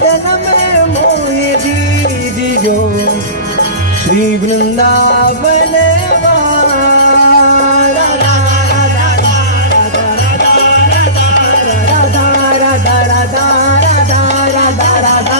जन्म मोहि दीजियो श्री वृंदावन राधा राधा राधा राधा राधा राधा राधा राधा राधा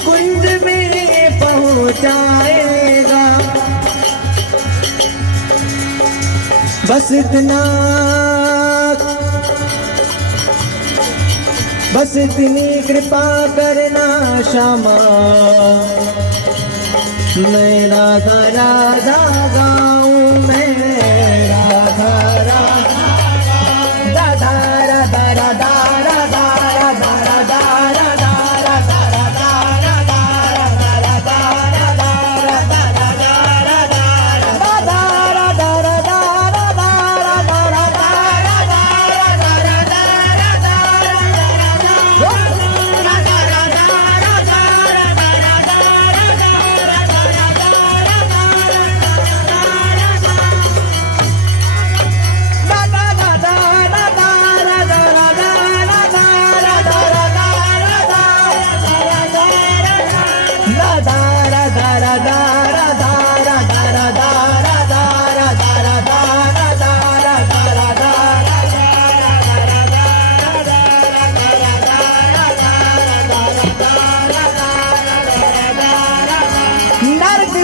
कुंज में पहुंचाएगा। बस इतना, बस इतनी कृपा करना श्यामा, मैं राधा राधा गाऊं, मैं राधा राधा राधा राधा राधा राधा राधा राधा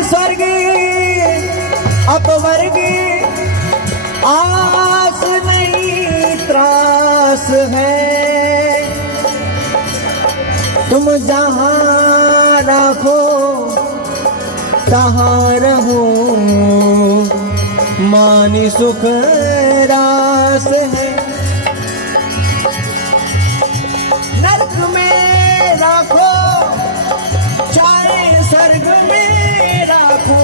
स्वर्ग अपवर्ग आस नहीं त्रास है। तुम जहां रखो तहां रहो, मानी सुख रास है। नरक में रखो चाहे स्वर्ग में रखो,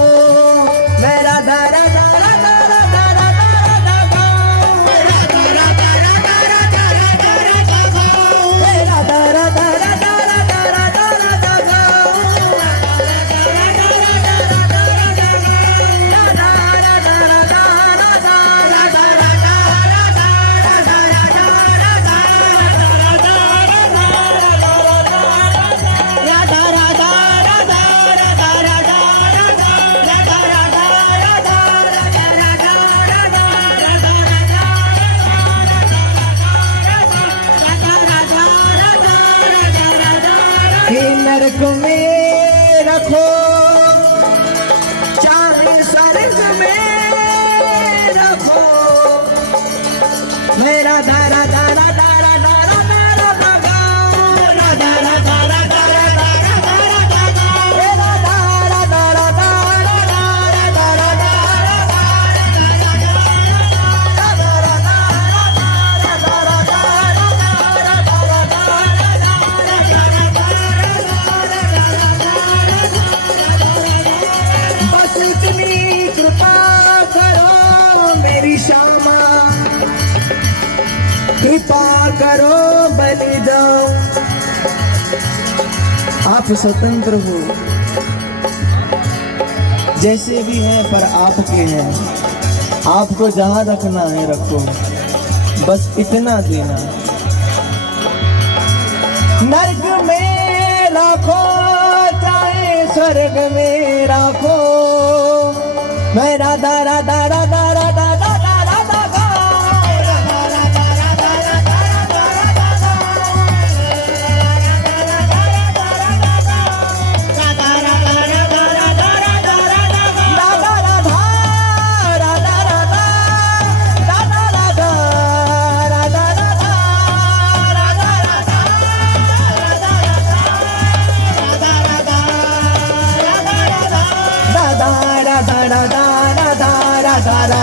मैं राधा राधा राधा राधा राधा राधा गाऊं, राधा राधा राधा राधा राधा राधा गाऊं, राधा राधा राधा राधा राधा राधा गाऊं, राधा राधा राधा राधा राधा नरक में रखो चाहे स्वर्ग में रखो, मैं राधा राधा राधा राधा राधा राधा गाऊं, राधा राधा राधा राधा राधा राधा गाऊं, राधा राधा राधा राधा राधा राधा श्यामा, कृपा करो बलि दो। आप स्वतंत्र हो, जैसे भी हैं पर आपके हैं। आपको जहां रखना है रखो, बस इतना देना। नरक में रखो चाहे स्वर्ग में रखो, मैं राधा राधा राधा राधा राधा राधा गाऊं, राधा राधा राधा राधा राधा राधा गाऊं, राधा राधा राधा राधा राधा राधा गाऊं, राधा राधा राधा राधा राधा राधा राधा राधा राधा राधा राधा राधा राधा राधा राधा राधा राधा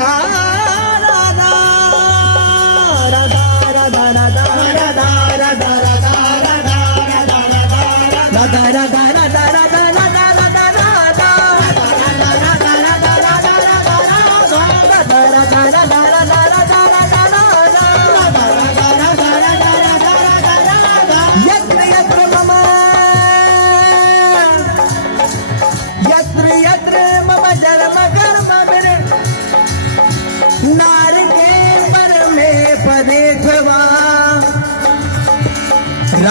राधा राधा राधा राधा राधा राधा राधा राधा राधा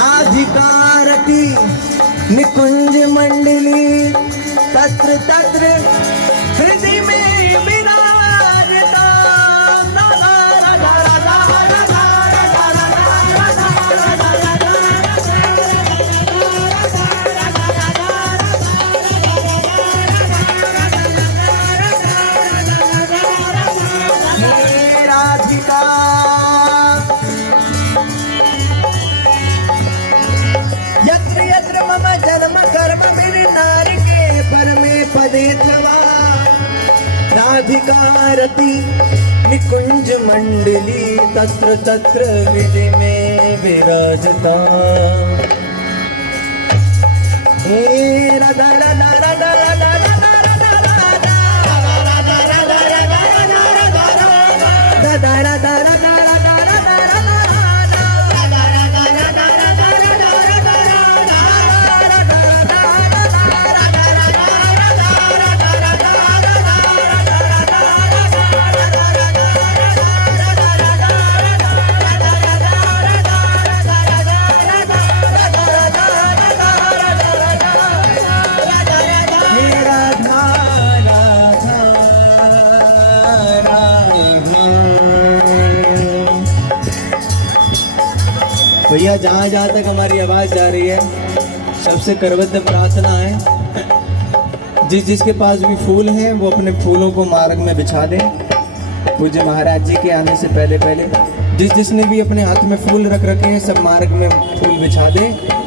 राधिकारती निकुंज मंडली तत्र तत्र हृदय में विराजता राधा राधा राधा राधा राधिका यत्र यत्र मम जन्म कर्म मेरे नारी के पर में पदे थवा राधिकारती निकुंज मंडली तत्र तत्र हृदय में विराजता हे राधा राधा राधा राधा राधा राधा राधा भैया जहाँ जहाँ तक हमारी आवाज़ जा रही है सबसे करबद्ध प्रार्थना है जिस जिसके पास भी फूल हैं वो अपने फूलों को मार्ग में बिछा दें पूज्य महाराज जी के आने से पहले पहले जिस जिसने भी अपने हाथ में फूल रख रखे हैं सब मार्ग में फूल बिछा दें